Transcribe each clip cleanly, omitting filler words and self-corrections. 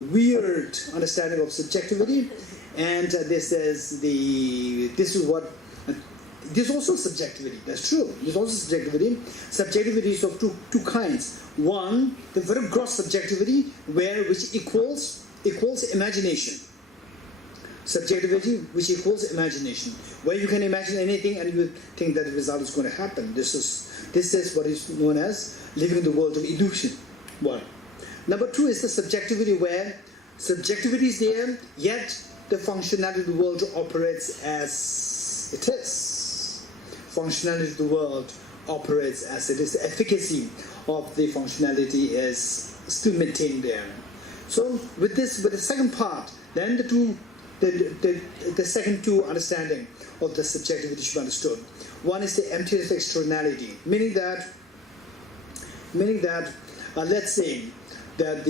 weird understanding of subjectivity, and this is also subjectivity. That's true. There's also subjectivity. Subjectivity is of two kinds. One, the very gross subjectivity, which equals imagination. Subjectivity which equals imagination, where you can imagine anything and you think that the result is going to happen. This is what is known as living in the world of illusion. One. Number two is the subjectivity, where subjectivity is there, yet the functionality of the world operates as it is. Functionality of the world operates as it is. The efficacy of the functionality is still maintained there. So with the second part, then the second two understanding of the subjectivity should be understood. One is the emptiness of externality, meaning that let's say that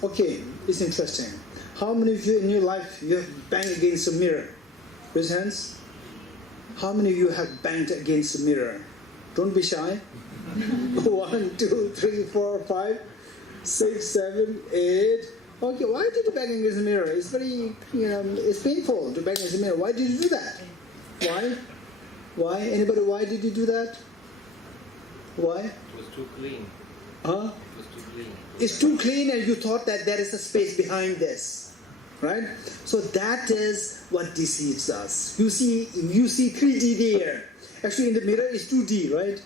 okay, it's interesting. How many of you in your life you have banged against a mirror? Raise hands. How many of you have banged against a mirror? Don't be shy. 1, 2, 3, 4, 5, 6, 7, 8. Okay, why did you bang against the mirror? It's very, it's painful to bang against the mirror. Why did you do that? Why? Anybody, why did you do that? Why? It was too clean. Huh? It was too clean. It's too clean, and you thought that there is a space behind this, right? So that is what deceives us. You see 3D there. Actually, in the mirror is 2D, right?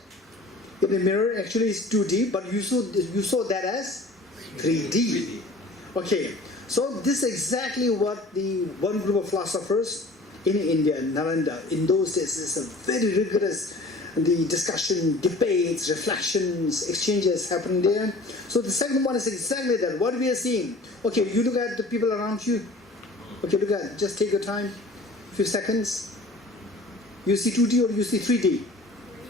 In the mirror, actually, it's 2D, but you saw that as 3D. Okay, so this is exactly what the one group of philosophers in India, Nalanda, in those days, is a very rigorous discussion, debates, reflections, exchanges happening there. So the second one is exactly that. What we are seeing. Okay, you look at the people around you. Okay, look at, just take your time, a few seconds. You see 2D or you see 3D?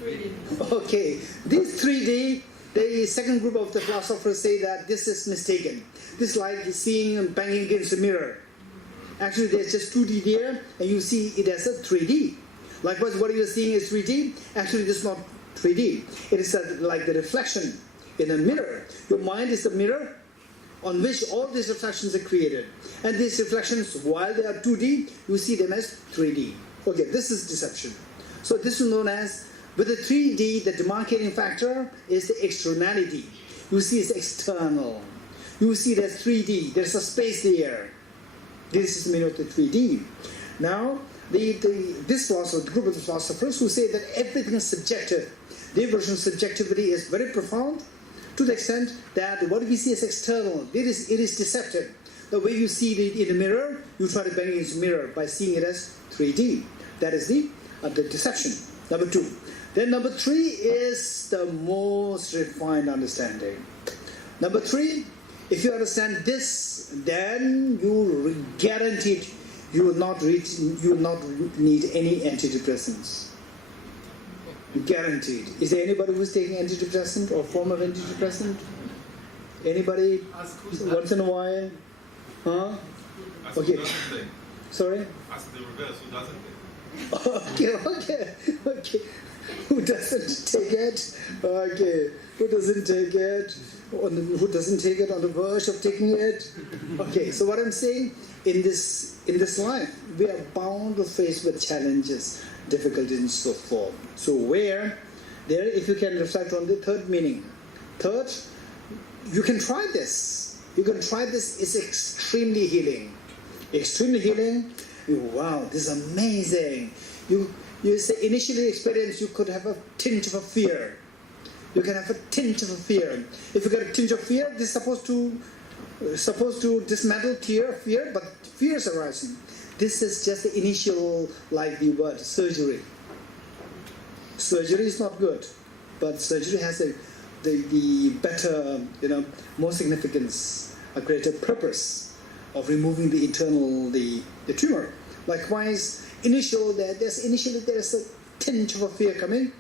3D. Okay, this 3D, the second group of the philosophers say that this is mistaken. This is like seeing and banging against a mirror. Actually, there's just 2D there, and you see it as a 3D. Likewise, what you're seeing is 3D. Actually, this is not 3D. It is like the reflection in a mirror. Your mind is the mirror on which all these reflections are created. And these reflections, while they are 2D, you see them as 3D. Okay, this is deception. So this is known as, with the 3D, the demarcating factor is the externality. You see it's external. You see there's 3D. There's a space there. This is the meaning of the 3D. Now, this philosopher, the group of the philosophers who say that everything is subjective. Their version of subjectivity is very profound to the extent that what we see as external, it is deceptive. The way you see it in the mirror, you try to bang against the mirror by seeing it as 3D. That is the deception. Number two. Then number three is the most refined understanding. Number three, if you understand this, then you guaranteed you will not need any antidepressants. Guaranteed. Is there anybody who's taking antidepressant or form of antidepressant? Anybody? Once in a while? Huh? Okay. Sorry? Ask the reverse, who doesn't take? Okay. Who doesn't take it? Okay. Who doesn't take it? Who doesn't take it on the verge of taking it? Okay. So what I'm saying, in this life, we are bound to face with challenges, difficulties, and so forth. So if you can reflect on the third meaning. Third, you can try this. You can try this. It's extremely healing. Extremely healing. Wow, this is amazing. You say initially experience, you could have a tinge of a fear. You can have a tinge of a fear. If you get a tinge of fear, this is supposed to dismantle fear, but fear is arising. This is just the initial, like the word, surgery. Surgery is not good, but surgery has the better, more significance, a greater purpose of removing the internal, the tumor. Likewise, initially there is a tinge of a fear coming,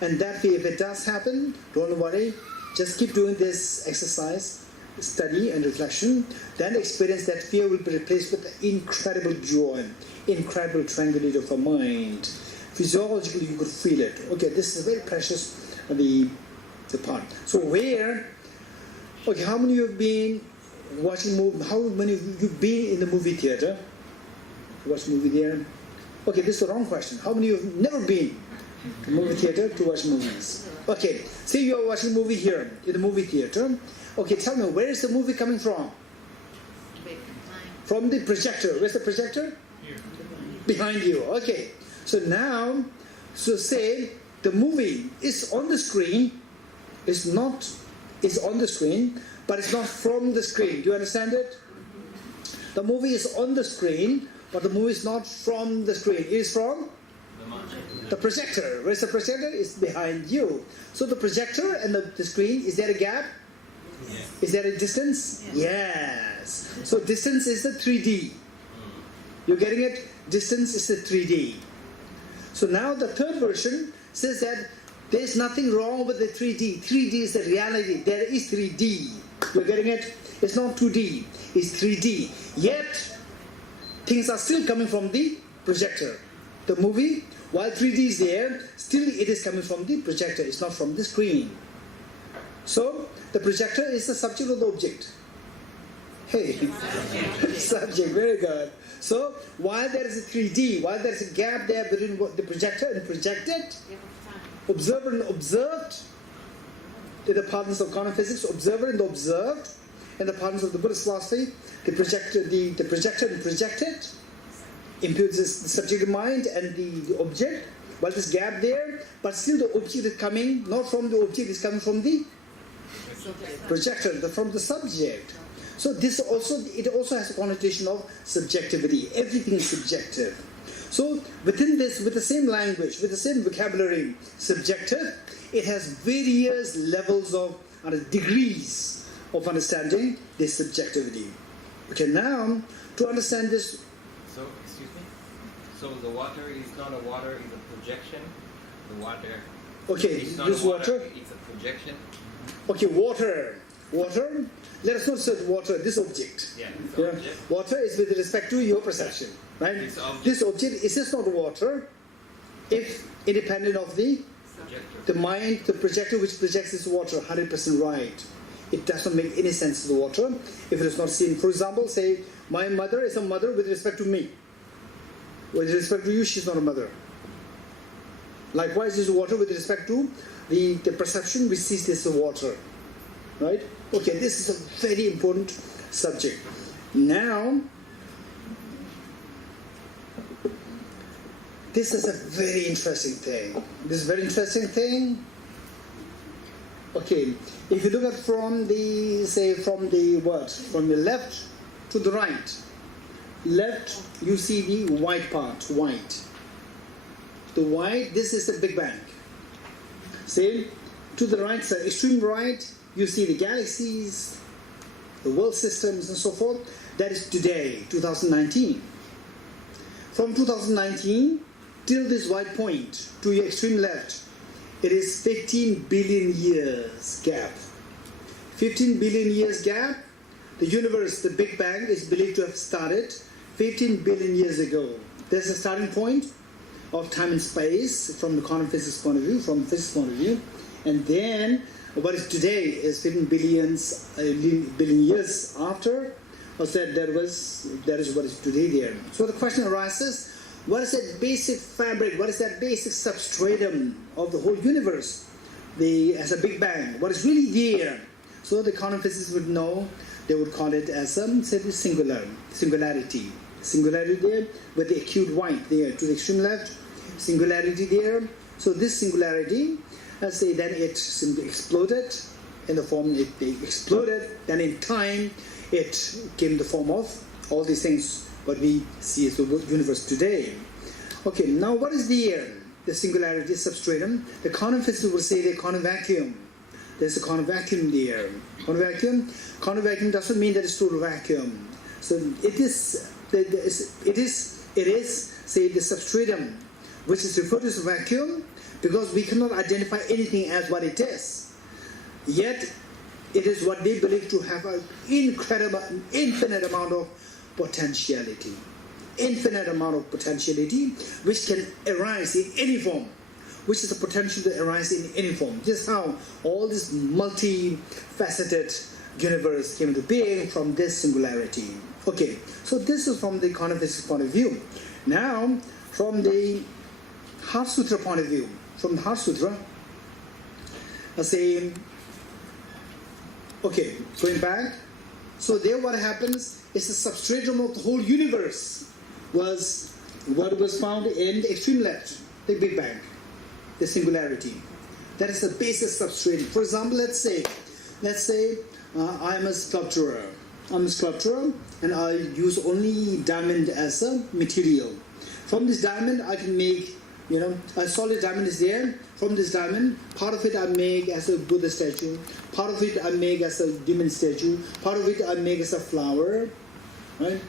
and that fear, if it does happen, don't worry, just keep doing this exercise, study and reflection, then experience that fear will be replaced with incredible joy, incredible tranquility of a mind. Physiologically, you could feel it. Okay, this is very precious, the part. So where Okay, how many of you have been watching movie? How many of you have been in the movie theater? Watch movie there? Okay, this is the wrong question. How many of you have never been to movie theater to watch movies? Okay, say you are watching a movie here in the movie theater. Okay, tell me, where is the movie coming from? From the projector. Where's the projector? Here. Behind you. Okay. So now, so say the movie is on the screen. Is on the screen, but it's not from the screen. Do you understand it? The movie is on the screen, but the movie is not from the screen. It is from the projector. Where's the projector? It's behind you. So the projector and the screen, is there a gap? Yes. Is there a distance? Yes. So distance is the 3D. You're getting it? Distance is the 3D. So now the third version says that there's nothing wrong with the 3D. 3D is the reality. There is 3D. You're getting it? It's not 2D. It's 3D. Yet, things are still coming from the projector. The movie, while 3D is there, still it is coming from the projector. It's not from the screen. So, the projector is the subject of the object. Hey, subject, very good. So, while there is a 3D, while there is a gap there between the projector and projected, observer and observed, in the partners of quantum physics, observer and the observed, and the partners of the Buddhist philosophy, the projector and projected, imputes the subjective mind and the object, while there's gap there, but still the object is coming, not from the object, it's coming from the projector, from the subject. So it also has a connotation of subjectivity. Everything is subjective. So within this, with the same language, with the same vocabulary, subjective, it has various levels of degrees of understanding this subjectivity. Okay, now to understand this. So, excuse me. So the water is not a water; it's a projection. The water. Okay, it's not this water. It's a projection. Okay, water. Let us not say water. This object. Yeah. Object. Water is with respect to your perception, right? This object is just not water, if independent of the mind, the projector which projects this water. 100% right. It doesn't make any sense to the water if it is not seen. For example, say my mother is a mother with respect to me. With respect to you, she's not a mother. Likewise, this water with respect to the perception which sees this water. Right? Okay, this is a very important subject. Now, this is a very interesting thing. This is a very interesting thing. Okay, if you look at from the left to the right. Left, you see the white part, white. The white, this is the Big Bang. See, to the right side, extreme right, you see the galaxies, the world systems and so forth. That is today, 2019. From 2019 till this white point, to your extreme left, it is 15 billion years gap. 15 billion years gap, the universe, the Big Bang, is believed to have started 15 billion years ago. There's a starting point of time and space from the quantum physics point of view, from the physics point of view. And then what is today is 15 billion years after. That is what is today there. So the question arises, what is that basic fabric, what is that basic substratum of the whole universe as a Big Bang? What is really there? So the quantum physicists would know, they would call it as singularity. Singularity there with the acute white there to the extreme left, singularity there. So this singularity, let's say then it exploded in the form, it exploded, then in time it came in the form of all these things, what we see as the universe today. Okay, now what is the singularity substratum? The quantum physicists would say the quantum vacuum. There's a quantum vacuum there. Quantum vacuum doesn't mean that it's total vacuum. So it is say the substratum, which is referred to as a vacuum, because we cannot identify anything as what it is. Yet it is what they believe to have an infinite amount of potentiality. Infinite amount of potentiality which can arise in any form, which is the potential to arise in any form. Just how all this multifaceted universe came into being from this singularity. Okay, so this is from the quantum physics point of view. Now, from the Heart Sutra point of view, from the Heart Sutra, I say, okay, going back. So there what happens is the substratum of the whole universe was what was found in the extreme left, the Big Bang, the singularity. That is the basis substratum. For example, let's say I'm a sculptor. I'm a sculptor and I use only diamond as a material. From this diamond I can make, a solid diamond is there. From this diamond, part of it I make as a Buddha statue, part of it I make as a demon statue, part of it I make as a flower, right?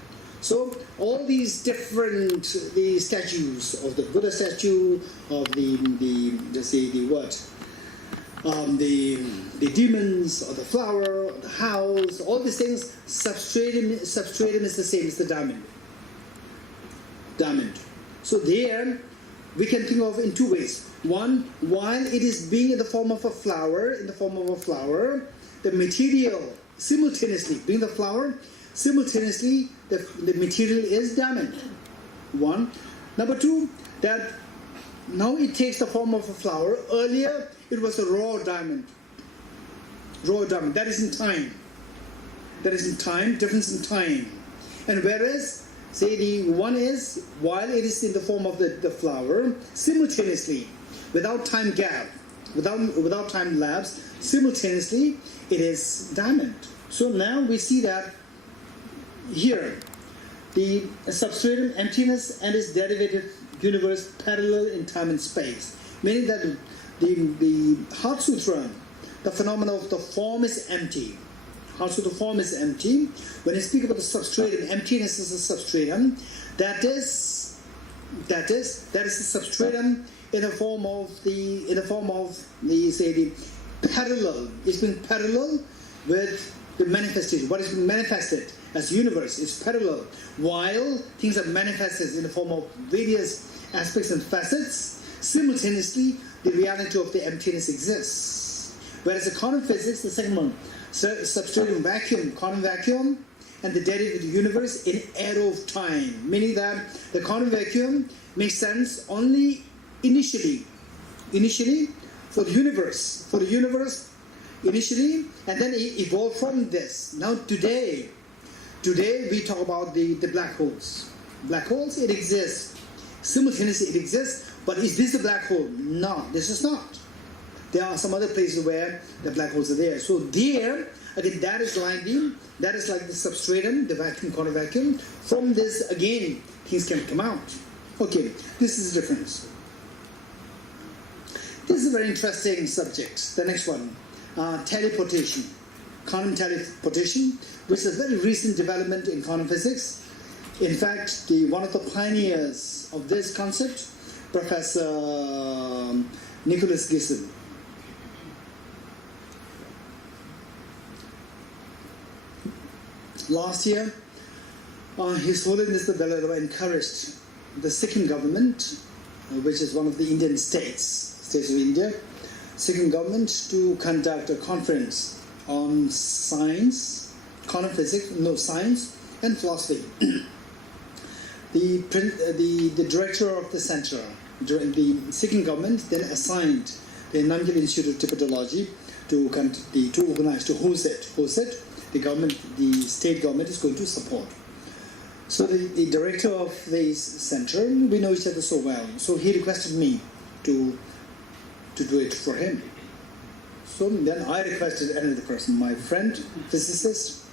So all these different the statues of the Buddha statue, of the demons, or the flower, or the house, all these things, substratum is the same as the diamond. Diamond. So there we can think of in two ways. One, while it is being in the form of a flower, the material simultaneously, being the flower, simultaneously the material is diamond. One. Number two, that now it takes the form of a flower. Earlier it was a raw diamond. Raw diamond. That is in time. Difference in time. And whereas, say the one is, while it is in the form of the flower, simultaneously, without time gap, without time lapse, simultaneously it is diamond. So now we see that here, the substratum emptiness and its derivative universe parallel in time and space, meaning that the Heart Sutra, the phenomenon of the form is empty. Heart Sutra form is empty. When I speak about the substratum, emptiness is a substratum. That is the substratum in the form of the parallel. It's being parallel with the manifestation. What is being manifested as universe is parallel, while things are manifested in the form of various aspects and facets. Simultaneously, the reality of the emptiness exists. Whereas the quantum physics, the second one, substratum vacuum, quantum vacuum, and the derivative universe in arrow of time, meaning that the quantum vacuum makes sense only initially for the universe initially, and then it evolved from this. Now today we talk about the black holes. Black holes, it exists. Simultaneously it exists, but is this a black hole? No, this is not. There are some other places where the black holes are there. So there, again, that is like the substratum, the vacuum, quantum vacuum. From this, again, things can come out. Okay, this is the difference. This is a very interesting subject. The next one, teleportation. Quantum teleportation, which is a very recent development in quantum physics. In fact, one of the pioneers of this concept, Professor Nicholas Geshe. Last year, His Holiness the Dalai Lama encouraged the Sikkim government, which is one of the Indian states of India, Sikkim government to conduct a conference on science, quantum physics, science and philosophy. The director of the center, the Sikkim government then assigned the Namgyal Institute of Tibetalology to organize, to host it. The state government is going to support. So the director of this center, we know each other so well. So he requested me to do it for him. So then I requested another person, my friend, physicist,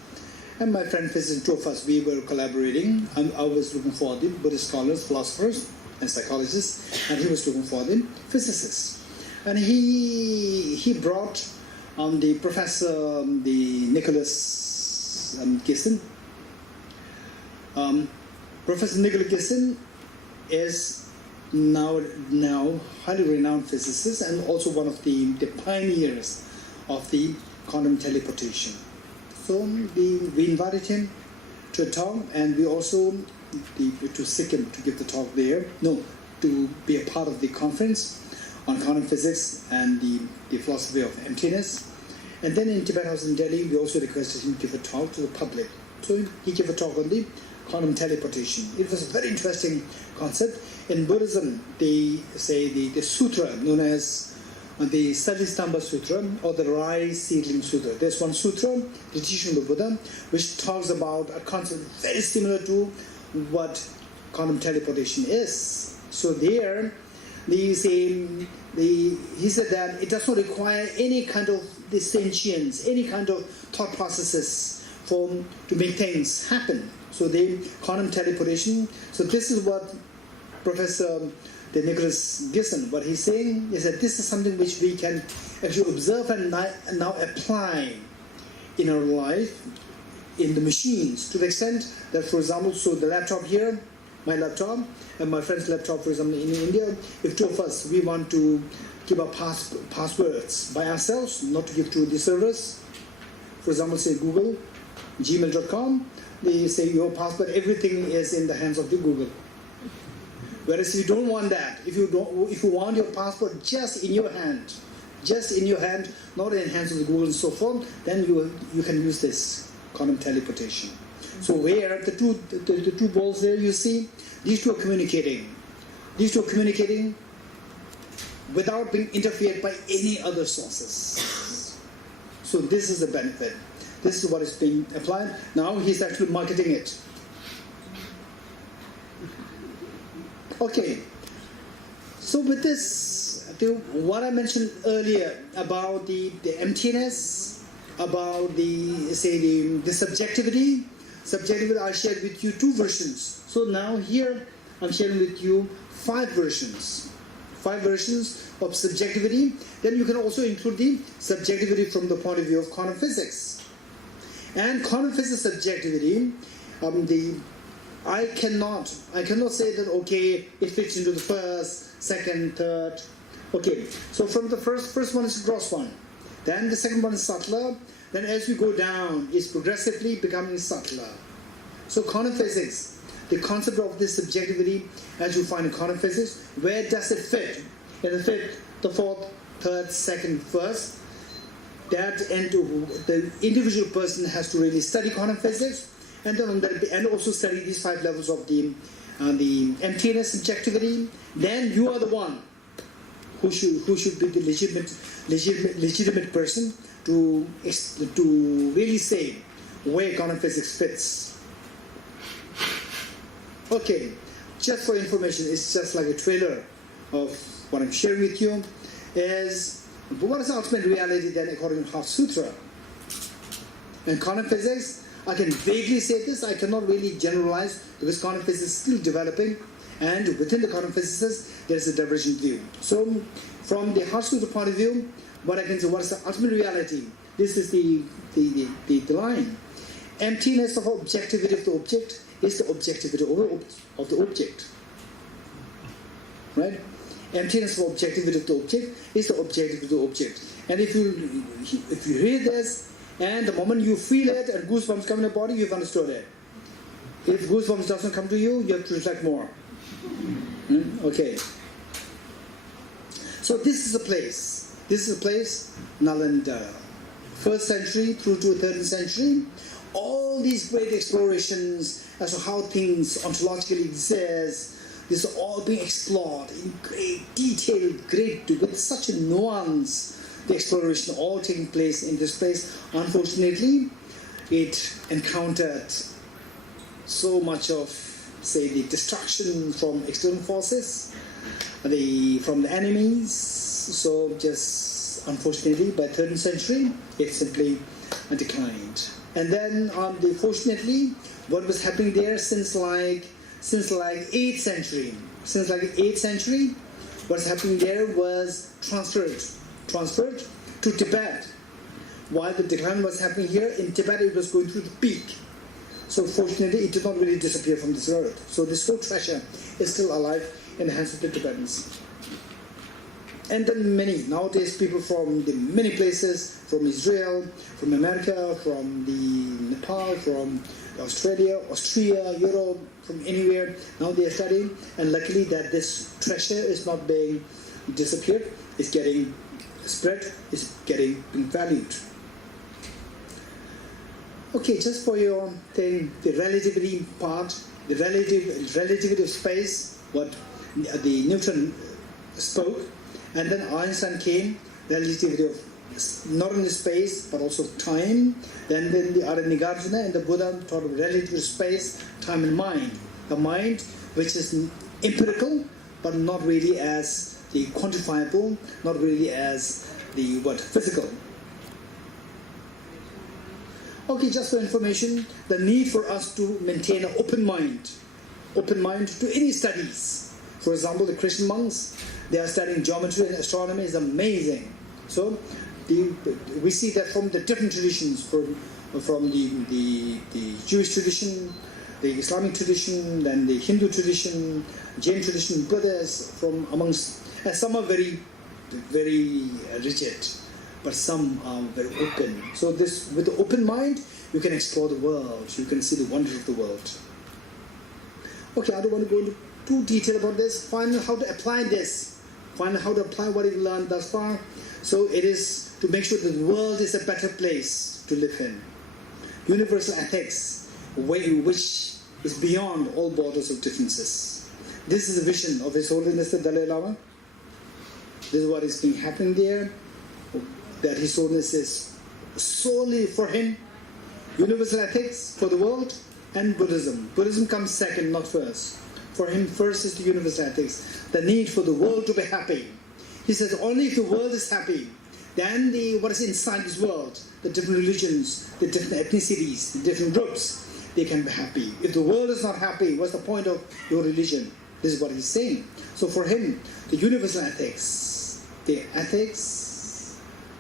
and my friend physicist, two of us, we were collaborating. I was looking for the Buddhist scholars, philosophers, and psychologists, and he was looking for the physicists. And he brought the professor, the Nicholas Geshe. Professor Nicholas Geshe is now highly renowned physicist and also one of the pioneers of the quantum teleportation. So we invited him to a talk, and we also to Sikkim to give the talk there. To be a part of the conference on quantum physics and the philosophy of emptiness. And then in Tibet House in Delhi, we also requested him to give a talk to the public. So he gave a talk on the quantum teleportation. It was a very interesting concept. In Buddhism, they say the sutra known as the Sadhisthamba Sutra or the Rice Seedling Sutra. There's one sutra, the teaching of the Buddha, which talks about a concept very similar to what quantum teleportation is. So there, he said that it does not require any kind of sentience, any kind of thought processes to make things happen. So quantum teleportation. So this is what Professor Nicholas Geshe, what he's saying is that this is something which we can actually observe and now apply in our life, in the machines, to the extent that, for example, so the laptop here, my laptop, and my friend's laptop, for example, in India, if two of us, we want to give our passwords by ourselves, not to give to the servers, for example, say Google, gmail.com, they say your password, everything is in the hands of the Google. Whereas if you don't want that, if you want your passport just in your hand, not in the hands of the Google and so forth, then you can use this quantum teleportation. So where the two balls there you see, these two are communicating. These two are communicating without being interfered by any other sources. So this is the benefit. This is what is being applied. Now he's actually marketing it. Okay, so with this, what I mentioned earlier about the emptiness, about the subjectivity, I shared with you 2 versions. So now here I'm sharing with you 5 versions of subjectivity. Then you can also include the subjectivity from the point of view of quantum physics. And quantum physics subjectivity, I cannot say that, okay, it fits into the first, second, third. Okay, so from the first one is the gross one. Then the second one is subtler. Then as we go down, it's progressively becoming subtler. So quantum physics, the concept of this subjectivity, as you find in quantum physics, where does it fit? In the fifth, the fourth, third, second, first. The individual person has to really study quantum physics, and then also study these 5 levels of the emptiness, subjectivity. Then you are the one who should be the legitimate person to really say where quantum physics fits. Okay, just for information, it's just like a trailer of what I'm sharing with you. But what is the ultimate reality then according to Heart Sutra? In quantum physics, I can vaguely say this, I cannot really generalize because quantum physics is still developing, and within the quantum physicists there is a divergent view. So from the Heart Sutra point of view, what I can say, what is the ultimate reality? This is the line. Emptiness of objectivity of the object is the objectivity of the object. Right? Emptiness of objectivity of the object is the objectivity of the object. And if you read this, and the moment you feel it and goosebumps come in your body, you've understood it. If goosebumps doesn't come to you, you have to reflect more. Okay. So this is a place. Nalanda. 1st century through to 13th century. All these great explorations as to how things ontologically exist, this is all being explored in great detail, with such a nuance. The exploration all taking place in this place. Unfortunately, it encountered so much of, say, the destruction from external forces, from the enemies. So just unfortunately, by 13th century, it simply declined. And then, fortunately, what was happening there since 8th century, what's happening there was transferred to Tibet. While the decline was happening here, in Tibet it was going through the peak. So fortunately, it did not really disappear from this earth. So this whole treasure is still alive in the hands of the Tibetans. And then nowadays people from the many places, from Israel, from America, from the Nepal, from Australia, Austria, Europe, from anywhere, now they are studying. And luckily that this treasure is not being disappeared, it's getting spread, it's getting valued. Okay, just for your thing, the relativity part, the relativity of space, what the Newton spoke, and then Einstein came, relativity of not only space but also time. Then the Nagarjuna and the Buddha taught of relative space, time and mind. The mind, which is empirical, but not really as the quantifiable, not really as the physical. Okay, just for information, the need for us to maintain an open mind to any studies. For example, the Christian monks, they are studying geometry and astronomy is amazing. So we see that from the different traditions, from the Jewish tradition, the Islamic tradition, then the Hindu tradition, Jain tradition, Buddhists, from amongst, and some are very, very rigid, but some are very open. So this, with the open mind, you can explore the world, you can see the wonders of the world. Okay, I don't want to go into too detail about this. Find out how to apply this. Find out how to apply what you've learned thus far. So it is to make sure that the world is a better place to live in. Universal ethics, which is beyond all borders of differences. This is the vision of His Holiness the Dalai Lama. This is what is being happening there. That His Holiness is solely for him. Universal ethics for the world, and Buddhism. Buddhism comes second, not first. For him, first is the universal ethics, the need for the world to be happy. He says only if the world is happy, then what is inside this world, the different religions, the different ethnicities, the different groups, they can be happy. If the world is not happy, what's the point of your religion? This is what he's saying. So for him, the universal ethics, the ethics,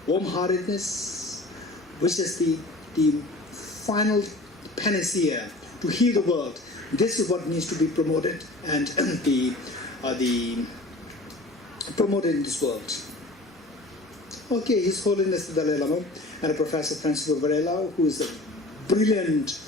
warm-heartedness, which is the final panacea to heal the world. This is what needs to be promoted and promoted in this world. Okay, His Holiness the Dalai Lama and Professor Francisco Varela, who is a brilliant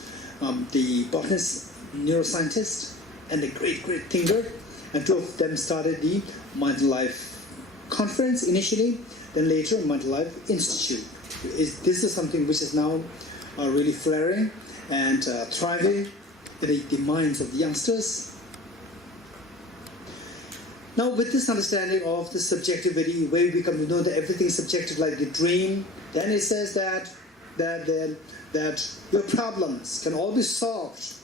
the botanist, neuroscientist, and a great thinker, and two of them started the Mind Life Conference initially, then later Mind Life Institute. This is something which is now really flaring and thriving in the minds of the youngsters. Now, with this understanding of the subjectivity, where we come to know that everything is subjective like the dream, then it says that your problems can all be solved.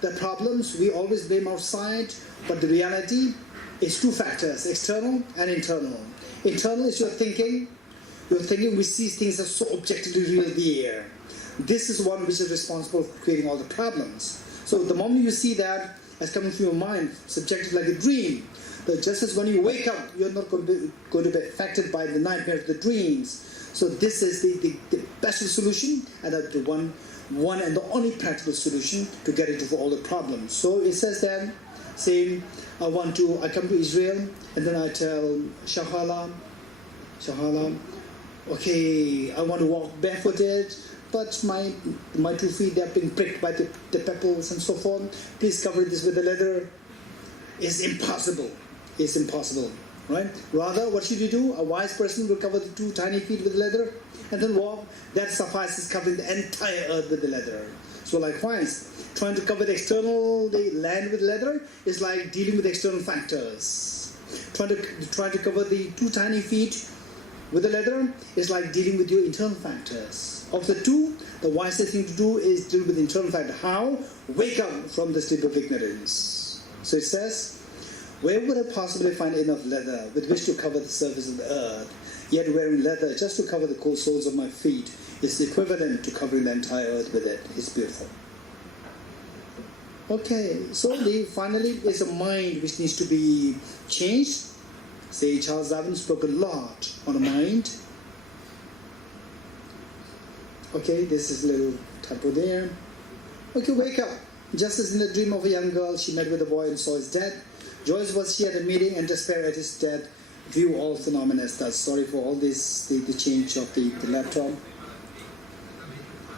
The problems we always blame outside, but the reality is two factors, external and internal. Internal is your thinking. Your thinking, we see things as so objectively real there. This is one which is responsible for creating all the problems. So the moment you see that as coming from your mind, subjective like a dream, that just as when you wake up, you're not going to be affected by the nightmares, the dreams. So this is the best solution, and the one and the only practical solution to get into all the problems. So it says then, saying, I come to Israel, and then I tell Shahala, okay, I want to walk barefooted, but my 2 feet, they're being pricked by the pebbles and so forth. Please cover this with the leather. It's impossible. Right? Rather, what should you do? A wise person will cover the 2 tiny feet with leather and then walk. That suffices covering the entire earth with the leather. So likewise, trying to cover the land with leather is like dealing with external factors. Trying to cover the 2 tiny feet with the leather is like dealing with your internal factors. Of the two, the wisest thing to do is deal with the internal factor. How? Wake up from the sleep of ignorance. So it says, where would I possibly find enough leather with which to cover the surface of the earth? Yet wearing leather just to cover the cold soles of my feet is equivalent to covering the entire earth with it. It's beautiful. Okay, so finally is a mind which needs to be changed. Say Charles Darwin spoke a lot on the mind. Okay, this is a little typo there. Okay, wake up. Just as in the dream of a young girl, she met with a boy and saw his death. Joyous was she at a meeting, and despair at his death. View all phenomena as thus. Sorry for all this, the change of the laptop.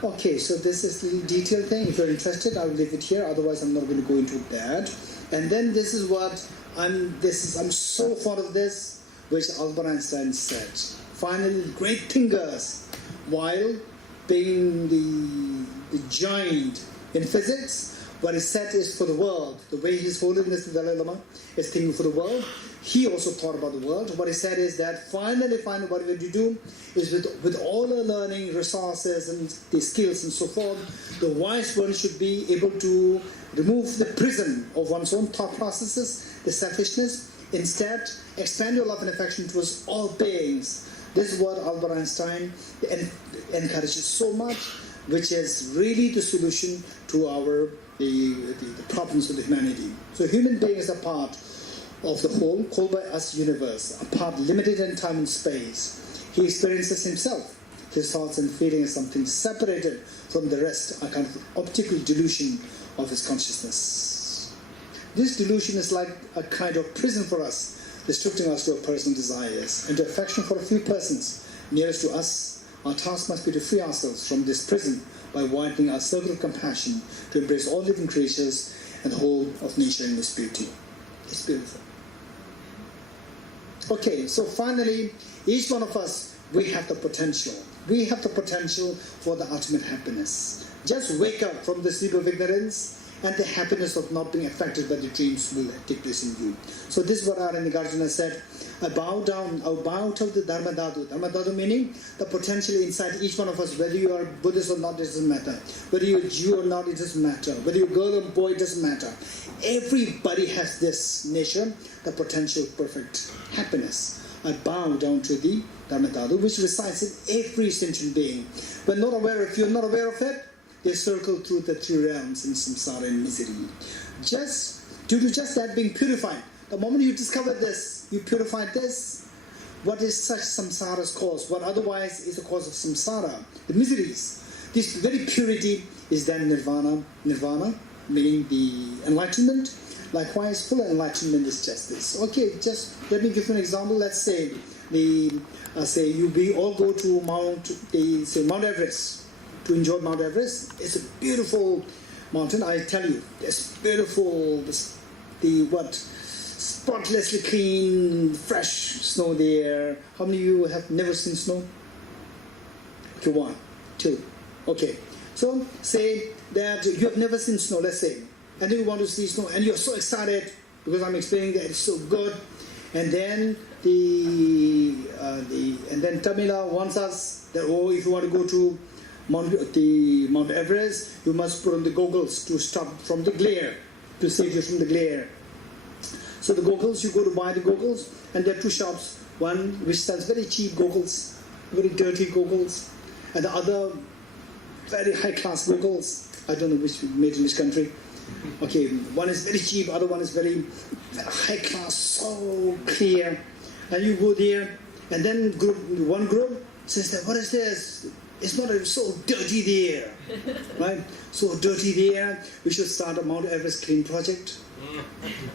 Okay, so this is the detailed thing. If you're interested, I'll leave it here. Otherwise, I'm not going to go into that. And then this is what I'm so fond of this, which Albert Einstein said. Finally, great thinkers, while being the giant in physics, what is said is for the world. The way His Holiness the Dalai Lama is thinking for the world, he also thought about the world. What he said is that finally what we're going to do is with all the learning resources and the skills and so forth, the wise one should be able to remove the prison of one's own thought processes, the selfishness, instead expand your love and affection towards all beings. This is what Albert Einstein encourages so much, which is really the solution to the problems of the humanity. So human being is a part of the whole, called by us universe, a part limited in time and space. He experiences himself, his thoughts and feelings, something separated from the rest, a kind of optical delusion of his consciousness. This delusion is like a kind of prison for us, restricting us to our personal desires and to affection for a few persons nearest to us. Our task must be to free ourselves from this prison by widening our circle of compassion to embrace all living creatures and the whole of nature in its beauty. It's beautiful. Okay, so finally, each one of us, we have the potential. We have the potential for the ultimate happiness. Just wake up from the sleep of ignorance, and the happiness of not being affected by the dreams will take place in you. So this is what Aranyagardjuna said. I bow out of the Dharma Dhatu. Dharma Dhatu meaning the potential inside each one of us, whether you are Buddhist or not, it doesn't matter. Whether you're Jew or not, it doesn't matter. Whether you're girl or boy, it doesn't matter. Everybody has this nature, the potential of perfect happiness. I bow down to the Dharma Dhatu, which resides in every sentient being. If you're not aware of it, they circle through the three realms in samsara and misery. Due to that being purified, the moment you discover this, you purified this, what is such samsara's cause? What otherwise is the cause of samsara? The miseries. This very purity is then nirvana. Nirvana, meaning the enlightenment. Likewise, full enlightenment is just this. Okay, just let me give you an example. Let's say we all go to Mount Everest to enjoy Mount Everest. It's a beautiful mountain, I tell you. It's beautiful. Spotlessly clean, fresh snow there. How many of you have never seen snow? Okay, 1, 2. Okay. So say that you have never seen snow, let's say, and then you want to see snow, and you're so excited because I'm explaining that it's so good. And then Tamila wants us that if you want to go to Mount Everest, you must put on the goggles to stop from the glare, to save you from the glare. So the goggles, you go to buy the goggles, and there are two shops. One which sells very cheap goggles, very dirty goggles, and the other very high-class goggles. I don't know which made in which country. Okay, one is very cheap, other one is very high-class, so clear. And you go there, and then one group says that, what is this? It's not so dirty there, right? So dirty there, we should start a Mount Everest Clean Project.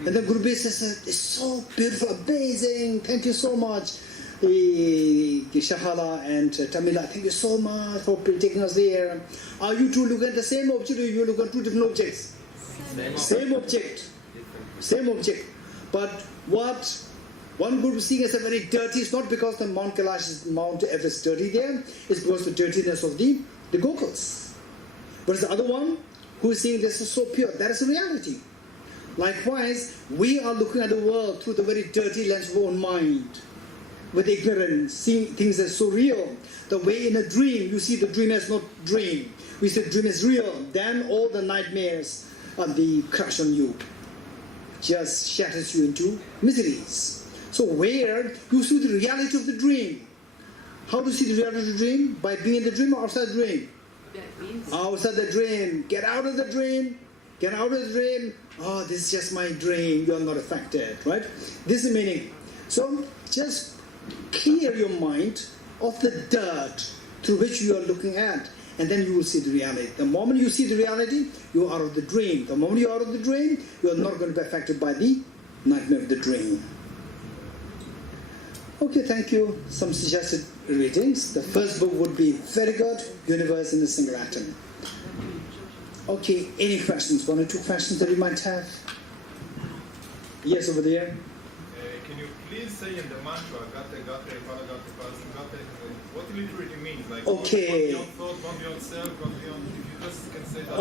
And then Guru B says, it's so beautiful, amazing, thank you so much. Shahala and Tamila, thank you so much for taking us there. Are you two looking at the same object, or you look at two different objects? Same object. But what one group is seeing as a very dirty, it's not because the Mount Everest is dirty there, it's because of the dirtiness of the goggles. But the other one who is seeing this is so pure, that is a reality. Likewise, we are looking at the world through the very dirty lens of our own mind, with ignorance, seeing things as so real. The way in a dream, you see the dream as not dream. We see the dream as real. Then all the nightmares of the crush on you just shatters you into miseries. So where you see the reality of the dream. How to see the reality of the dream? By being in the dream or outside the dream? Outside the dream. Get out of the dream. Get out of the dream. Oh, this is just my dream. You are not affected, right? This is the meaning. So just clear your mind of the dirt through which you are looking at, and then you will see the reality. The moment you see the reality, you are out of the dream. The moment you are out of the dream, you are not going to be affected by the nightmare of the dream. Okay, thank you. Some suggested readings. The first book would be very good, Universe in a Single Atom. Okay, any questions? 1 or 2 questions that you might have? Yes, over there. can you please say in the mantra, Gate, what literally it means? Like, Okay. One beyond thought, one beyond self, one beyond. If you just can say that.